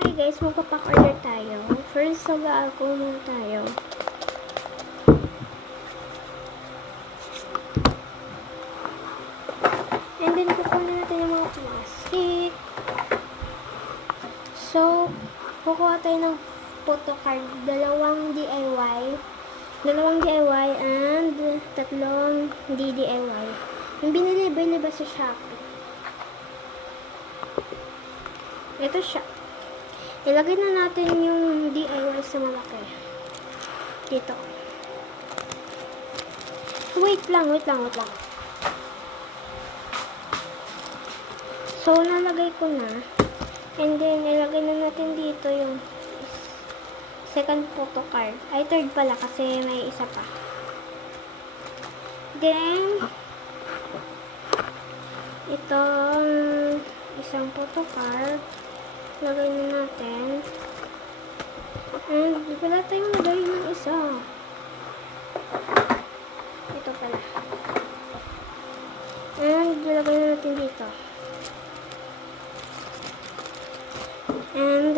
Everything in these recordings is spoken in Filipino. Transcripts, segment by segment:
Okay guys, magpapak-order tayo. First, mag-aalcohol muna tayo. And then, kukunin natin yung mga plastic. So, kukuha tayo ng photocard. Dalawang DIY and tatlong DIY. Yung binili ba sa Shopee? Ito siya. Ilagay na natin yung DIY sa malaki. Dito. Wait lang. So, nalagay ko na. And then, ilagay na natin dito yung second photocard. Ay, third pala kasi may isa pa. Then, itong isang photocard. Lagay na natin. And, di pala tayong lagay ng isa. Ito pala. And, lagay na natin dito. And,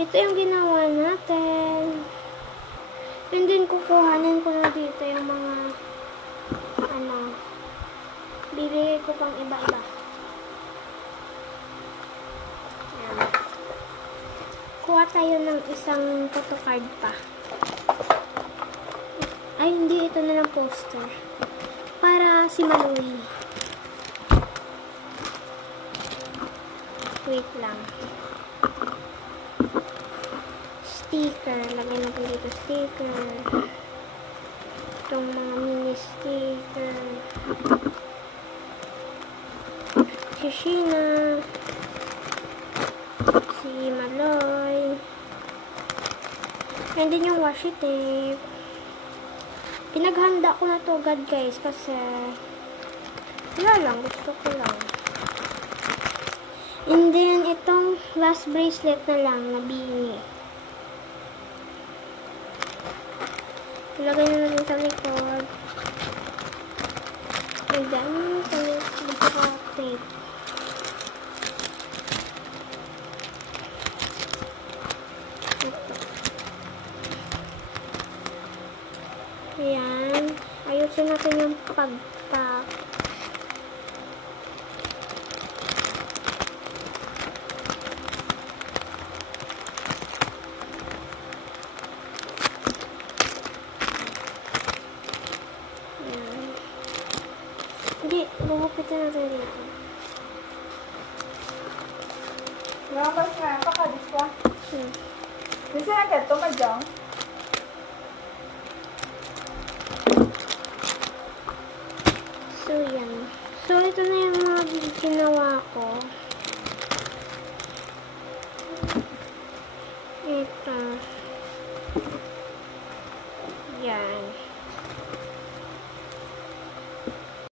ito yung ginawa natin. And then, kukuhanin ko na dito yung mga, bibigay ko pang iba-iba. Ayan. Kuha tayo ng isang photocard pa. Ay, hindi. Ito na lang poster. Para si Maloy. Wait lang. Sticker. Lagay natin dito sticker. Itong mga mini sticker. Si Sheena. Si Maloy. And then yung washi tape. Pinaghanda ko na to agad guys kasi wala lang. Gusto ko lang. And then itong last bracelet na lang na bingi. Ilagay na natin sa likod. And then, sa likod tape. Ito. Ayan. Ayusin natin yung pagpak. Hindi, bubupitin natin dito. Nabas nga, pakadis ka. Bisa na gato, madjong. So, yan. So, ito na yung mga ginawa ko. Ito. Yan.